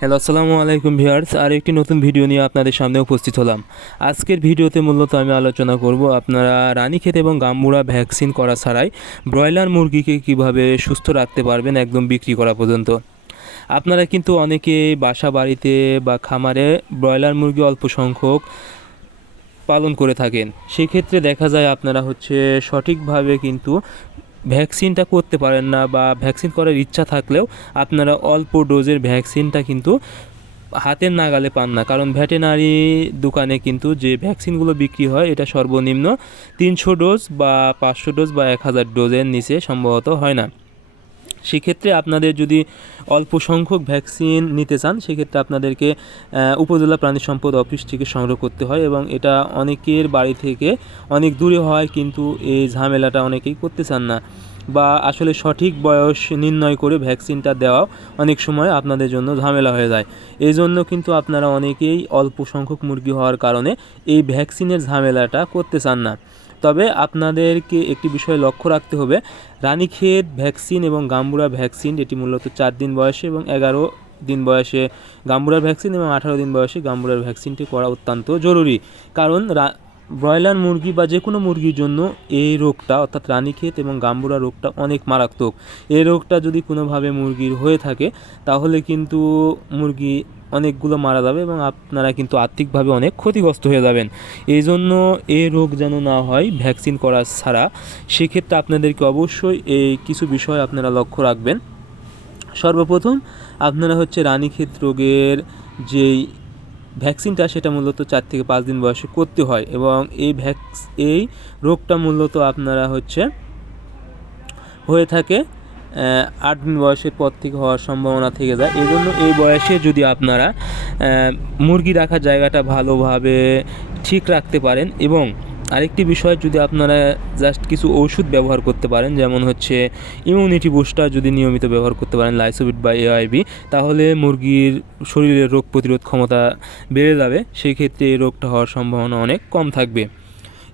Hello, আসসালামু আলাইকুম viewers. আর একটি নতুন ভিডিও নিয়ে আপনাদের সামনে উপস্থিত হলাম। আজকের ভিডিওতে মূলত আমি আলোচনা করব আপনারা রানীক্ষেত এবং গাম্বুরা ভ্যাকসিন করা ছাড়াই ব্রয়লার মুরগিকে কীভাবে সুস্থ রাখতে পারবেন একদম বিক্রি করা পর্যন্ত। আপনারা কিন্তু অনেকে বাসা বাড়িতে বা খামারে ব্রয়লার মুরগি অল্প সংখ্যক পালন করে থাকেন। সেক্ষেত্রে দেখা যায় আপনারা হচ্ছে সঠিকভাবে কিন্তু ভ্যাকসিনটা করতে পারেন না বা ভ্যাকসিন করার ইচ্ছা থাকলেও আপনারা অল্প ডোজের ভ্যাকসিনটা কিন্তু হাতের নাগালে পান না। কারণ ভেটেনারি দোকানে কিন্তু যে ভ্যাকসিনগুলো বিক্রি হয়, এটা সর্বনিম্ন তিনশো ডোজ বা পাঁচশো ডোজ বা এক হাজার ডোজের নিচে সম্ভবত হয় না। সেক্ষেত্রে আপনাদের যদি অল্প সংখ্যক ভ্যাকসিন নিতে চান, সেক্ষেত্রে আপনাদেরকে উপজেলা প্রাণী সম্পদ অফিস থেকে সংগ্রহ করতে হয় এবং এটা অনেকের বাড়ি থেকে অনেক দূরে হয় কিন্তু এই ঝামেলাটা অনেকেই করতে চান না বা আসলে সঠিক বয়স নির্ণয় করে ভ্যাকসিনটা দেওয়া অনেক সময় আপনাদের জন্য ঝামেলা হয়ে যায়। এই জন্য কিন্তু আপনারা অনেকেই অল্প সংখ্যক মুরগি হওয়ার কারণে এই ভ্যাকসিনের ঝামেলাটা করতে চান না। তবে আপনাদেরকে একটি বিষয় লক্ষ্য রাখতে হবে। রানীক্ষেত ভ্যাকসিন এবং গাম্বুরা ভ্যাকসিন এটি মূলত চার দিন বয়সে এবং এগারো দিন বয়সে গাম্বুরার ভ্যাকসিন এবং আঠারো দিন বয়সে গাম্বুরার ভ্যাকসিনটি করা অত্যন্ত জরুরি। কারণ ব্রয়লার মুরগি বা যে কোনো মুরগির জন্য এই রোগটা, অর্থাৎ রানীক্ষেত এবং গাম্বুরা রোগটা অনেক মারাত্মক। এই রোগটা যদি কোনোভাবে মুরগির হয়ে থাকে, তাহলে কিন্তু মুরগি অনেকগুলো মারা যাবে এবং আপনারা কিন্তু আর্থিকভাবে অনেক ক্ষতিগ্রস্ত হয়ে যাবেন। এই জন্য এই রোগ যেন না হয়, ভ্যাকসিন করা ছাড়া। সেক্ষেত্রে আপনাদেরকে অবশ্যই এই কিছু বিষয় আপনারা লক্ষ্য রাখবেন। সর্বপ্রথম আপনারা হচ্ছে রানীক্ষেত রোগের যেই ভ্যাকসিনটা, সেটা মূলত চার থেকে পাঁচ দিন বয়সে করতে হয় এবং এই ভ্যাকস, এই রোগটা মূলত আপনারা হচ্ছে হয়ে থাকে আট দিন বয়সের পর থেকে হওয়ার সম্ভাবনা থেকে যায়। এই জন্য এই বয়সে যদি আপনারা মুরগি রাখার জায়গাটা ভালোভাবে ঠিক রাখতে পারেন এবং আরেকটি বিষয়, যদি আপনারা জাস্ট কিছু ওষুধ ব্যবহার করতে পারেন, যেমন হচ্ছে ইমিউনিটি বুস্টার যদি নিয়মিত ব্যবহার করতে পারেন লাইসোবিট বা এআইবি তাহলে মুরগির শরীরের রোগ প্রতিরোধ ক্ষমতা বেড়ে যাবে। সেই ক্ষেত্রে এই রোগটা হওয়ার সম্ভাবনা অনেক কম থাকবে।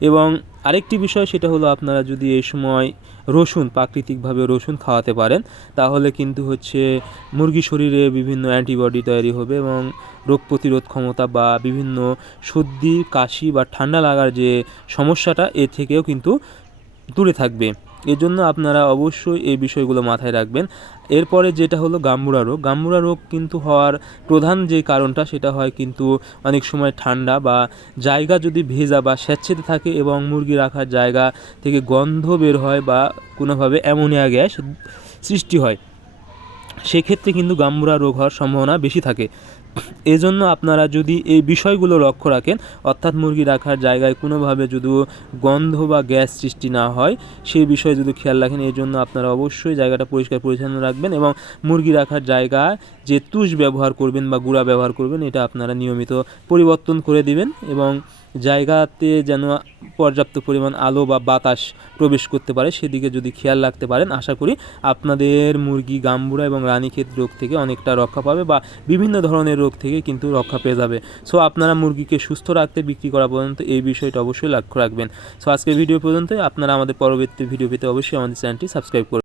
এবং আরেকটি বিষয়, সেটা হলো আপনারা যদি এই সময় রসুন, প্রাকৃতিকভাবে রসুন খাওয়াতে পারেন। তাহলে কিন্তু হচ্ছে মুরগি শরীরে বিভিন্ন অ্যান্টিবডি তৈরি হবে এবং রোগ প্রতিরোধ ক্ষমতা বা বিভিন্ন সর্দি, কাশি বা ঠান্ডা লাগার যে সমস্যাটা, এ থেকেও কিন্তু দূরে থাকবে। এজন্য আপনারা অবশ্যই এই বিষয়গুলো মাথায় রাখবেন। এরপরে যেটা হলো গাম্বুরা রোগ। গাম্বুরা রোগ কিন্তু হওয়ার প্রধান যে কারণটা, সেটা হয় কিন্তু অনেক সময় ঠান্ডা বা জায়গা যদি ভেজা বা স্বেচ্ছেতে থাকে এবং মুরগি রাখার জায়গা থেকে গন্ধ বের হয় বা কোনোভাবে অ্যামোনিয়া গ্যাস সৃষ্টি হয় সেক্ষেত্রে কিন্তু গাম্বুরা রোগ হওয়ার সম্ভাবনা বেশি থাকে। এজন্য আপনারা যদি এই বিষয়গুলো লক্ষ্য রাখেন, অর্থাৎ মুরগি রাখার জায়গায় কোনোভাবে যদি গন্ধ বা গ্যাস সৃষ্টি না হয় সেই বিষয়ে যদি খেয়াল রাখেন এই জন্য আপনারা অবশ্যই জায়গাটা পরিষ্কার পরিচ্ছন্ন রাখবেন এবং মুরগি রাখার জায়গায় যে তুষ ব্যবহার করবেন বা গুঁড়া ব্যবহার করবেন, এটা আপনারা নিয়মিত পরিবর্তন করে দিবেন এবং জায়গাতে যেন পর্যাপ্ত পরিমাণ আলো বা বাতাস প্রবেশ করতে পারে, সেদিকে যদি খেয়াল রাখতে পারেন, আশা করি আপনাদের মুরগি গাম্বুরা এবং রানীক্ষেত রোগ থেকে অনেকটা রক্ষা পাবে বা বিভিন্ন ধরনের রোগ থেকে কিন্তু রক্ষা পেয়ে যাবে। সো, আপনারা মুরগিকে সুস্থ রাখতে, বিক্রি করা পর্যন্ত এই বিষয়টা অবশ্যই লক্ষ্য রাখবেন। সো, আজকের ভিডিও পর্যন্তই। আপনারা আমাদের পরবর্তী ভিডিও পেতে অবশ্যই আমাদের চ্যানেলটি সাবস্ক্রাইব করবেন